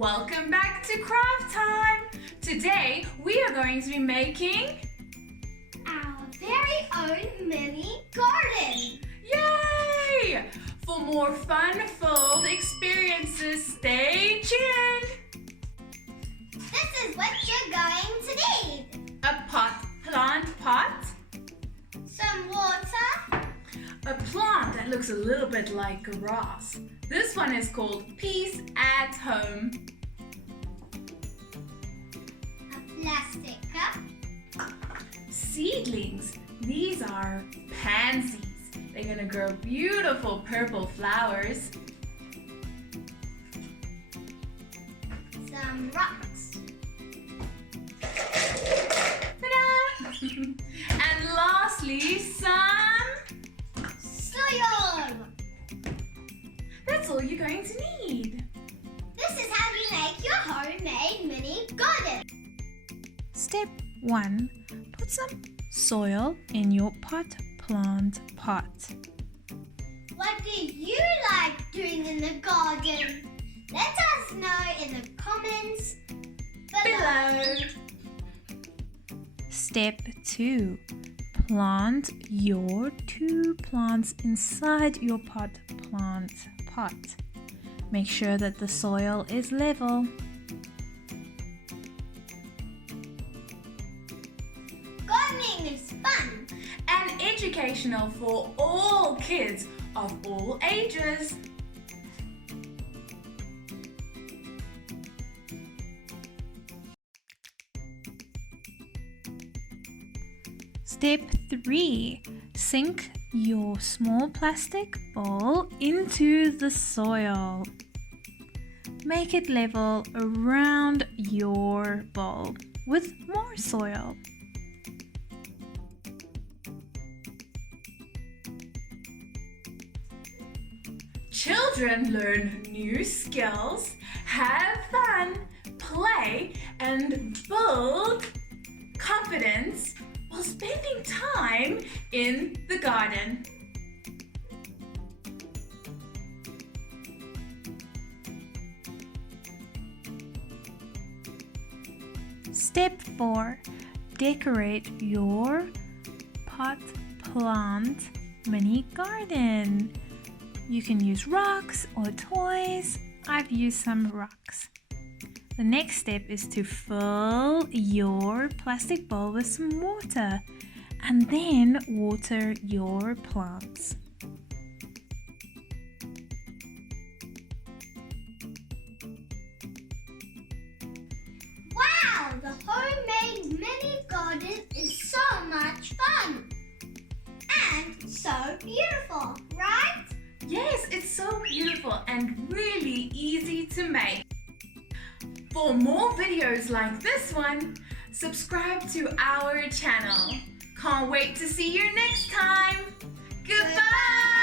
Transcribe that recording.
Welcome back to craft time! Today we are going to be making our very own mini garden! Yay! For more fun-filled experiences, stay tuned! This is what you're going to need. A plant pot, some water, a plant that looks a little bit like grass. This one is called Peace at Home. a plastic cup, Seedlings. These are pansies. They're gonna grow beautiful purple flowers. some rocks, Ta-da! And lastly, some... soil. That's all you're going to need. This is how you make your homemade mini garden. Step 1. Put some soil in your plant pot. What do you like doing in the garden? Let us know in the comments below. Step 2. Plant your 2 plants inside your plant pot. Make sure that the soil is level. Gardening is fun. And educational for all kids of all ages. Step 3. Sink your small plastic bowl into the soil. Make it level around your bowl with more soil. Children learn new skills, have fun, play, and build confidence while spending time in the garden. Step 4. Decorate your pot plant mini garden. You can use rocks or toys. I've used some rocks. The next step is to fill your plastic bowl with some water and then water your plants. Wow, the homemade mini garden is so much fun and so beautiful, right? Yes, it's so beautiful and really easy to make. For more videos like this one, subscribe to our channel. Can't wait to see you next time. Goodbye!